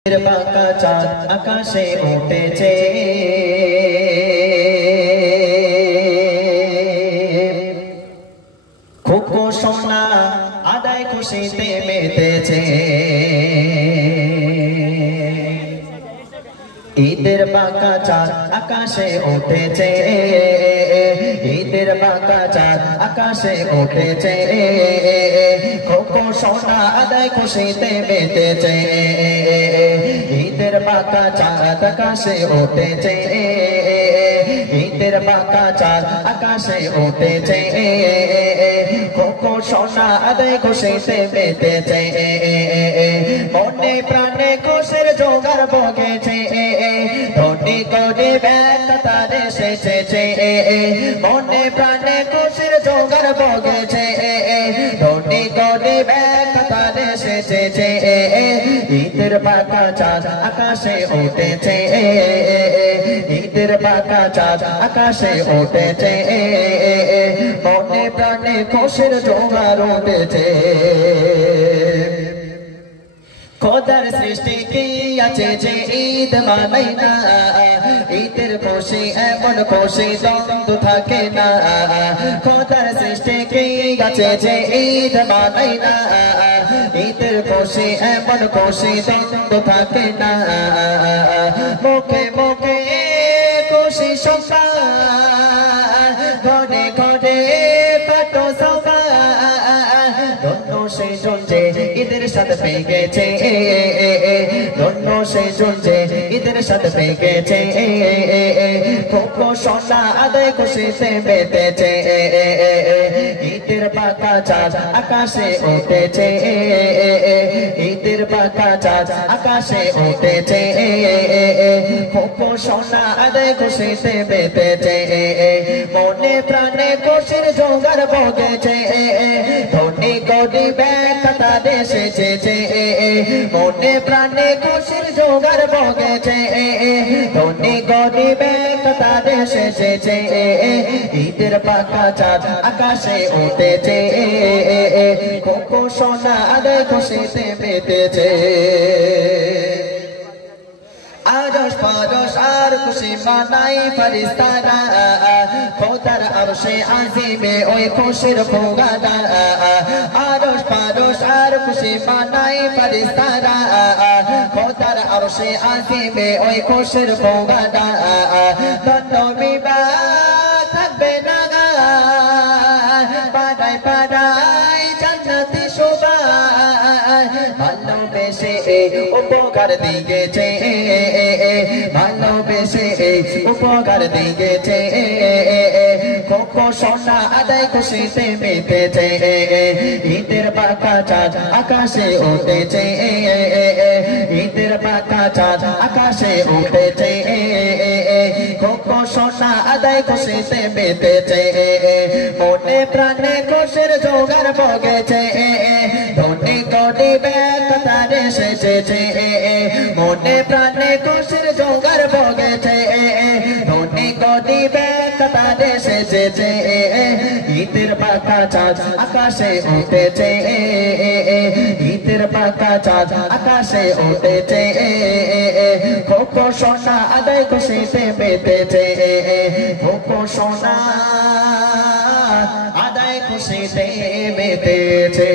বাঁকা চাঁদ আকাশে উঠেছে, খোকো সোনা আদায় খুশিতে মেতেছে। ঈদের বাঁকা চাঁদ আকাশে উঠেছে, ঈদের বাঁকা চাঁদ আকাশে উঠেছে, খোকো সোনা আদায় খুশিতে মেতেছে। ঈদের বাঁকা চাঁদ আকাশে উঠেছে, ঈদের বাঁকা চাঁদ আকাশে উঠেছে, খোকো সোনা আদায় খুশিতে মেতেছে। মনে প্রাণে খুশির জোগাড় বগেছে, ধনী করে ব্যথা তার এসেছে। মনে প্রাণে খুশির জোগাড় বগেছে, ধনী করে ব্যথা তার এসেছে। ঈদের বাঁকা চাঁদ আকাশে উঠেছে, ঈদের বাঁকা চাঁদ আকাশে উঠেছে, মনে প্রাণে খুশির জোগাড় উঠেছে। খোদার সৃষ্টি কি আছে যে ঈদ মানাই না, ঈদের খুশি এমন খুশি দ্বন্দ্ব থাকে না। খোদার সৃষ্টি কি আছে যে ঈদ মানাই না, ঈদের খুশি এমন খুশি দ্বন্দ্ব থাকে না। মুখে মুখে খুশি সকাল, ঘরে ঘরে পাটো সকাল, ধন্য সেই জঞ্জে ঈদের সাথে পেয়ে গেছে, ধন্য সেই জঞ্জে ঈদের সাথে পেয়ে গেছে। খোকো সোনা আদায় খুশিতে মেতেছে, ঈদের বাঁকা চাঁদ আকাশে উঠেছে, ঈদের বাঁকা চাঁদ আকাশে উঠেছে, খোকো সোনা আদায় খুশিতে মেতেছে। মনে প্রাণে খুশির জোগাড় বগেছে, ধনী গরিব ব্যথা তার এসেছে। মনে প্রাণে খুশির জোগাড় বগেছে, ধনী গরিব ব্যথা তার এসেছে। ঈদের বাঁকা চাঁদ আকাশে উঠেছে, খোকো সোনা আদায় খুশিতে মেতেছে। আরশ পারশ আর খুশি মানাই ফেরেশতারা, খোদার আরশে আজিমে ওই খুশির ফোগাদা। আরশ পারশ আর খুশি মানাই ফেরেশতারা, খোদার আরশে আজিমে ওই খুশির ফোগাদা। ধন্য বিবাহ থাকবে না পাড়ায় পাড়ায় জান্নাতি শোভা, ভালোবেসে উপকার দিয়েছে, ভালোবেসে উপকার দিয়েছে। খোকো সোনা আদায় খুশিতে মেতেছে, ঈদের বাঁকা চাঁদ আকাশে উঠেছে, ঈদের বাঁকা চাঁদ আকাশে উঠেছে, খোকো সোনা আদায় খুশিতে মেতেছে। মনে প্রাণে খুশির জোগাড় বগেছে, ধনী গরিব ব্যথা তার এসেছে। মনে প্রাণে খুশির জোগাড় বগেছে, ধনী গরিব ব্যথা তার এসেছে। ঈদের বাঁকা চাঁদ আকাশে উঠেছে, ঈদের বাঁকা চাঁদ আকাশে উঠেছে, খোকো সোনা আদায় খুশিতে মেতেছে, খোকো সোনা আদায় খুশিতে মেতেছে।